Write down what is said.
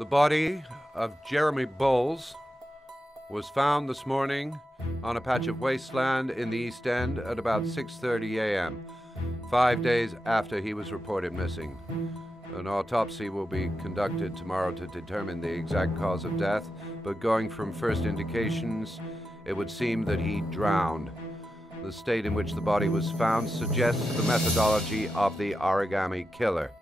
The body of Jeremy Bowles was found this morning on a patch of wasteland in the East End at about 6:30 a.m., 5 days after he was reported missing. An autopsy will be conducted tomorrow to determine the exact cause of death, but going from first indications, it would seem that he drowned. The state in which the body was found suggests the methodology of the origami killer.